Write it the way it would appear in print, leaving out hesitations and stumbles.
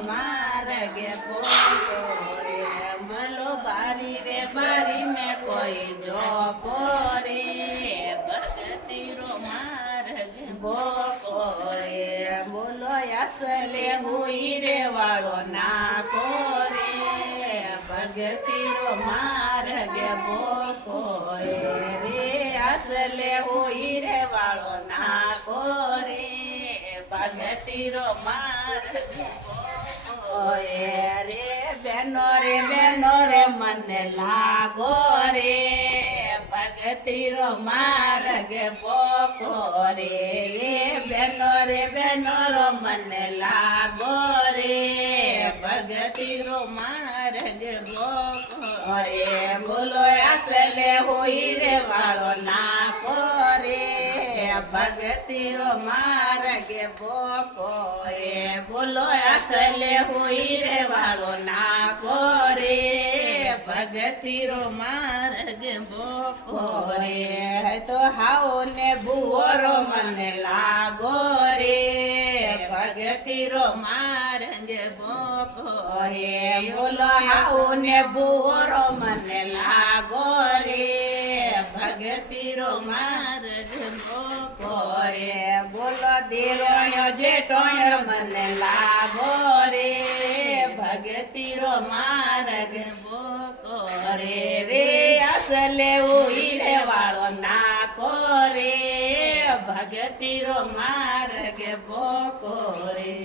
માર્ગે પોકો રે બોલો બારી રે બારી મેં કોઈ જો કોરે ભગતી રો માર્ગે પોકો રે બોલો અસલે હુઈ રે વાળો ના કોરે ભગતી રો માર્ગે પોકો રે અસલે હુઈ રે વાળો ના કોરે ભગતી રો માર્ગે રે બેનો રે મને લાગો રે ભગતી રો માર્ગે પોકો રે બેનો રો મને લાગો રે ભગતી રો માર્ગે પોકો રે બોલો અસલે હોઈ રે વાળો નાકો રે ભગતી રો માર્ગે પોકો રે બોલો અસલે હોઈ રે વાળો નાકો રે ભગતી રો માર્ગે પોકો રે તો હાઓ ને ભુવરો મને લાગો રે ભગતી રો માર્ગે પોકો રે બોલો હાઓ ને ભુવરો મને લાગો રે ભગતી રો માર્ગે પોકો રે બોલો દેરોણ્યો જેઠોણ્યો મને લાગો રે ભગતી રો માર્ગે પોકો રે અસલે ઉઈ રે વાળો નાકો રે ભગતી રો માર્ગે પોકો રે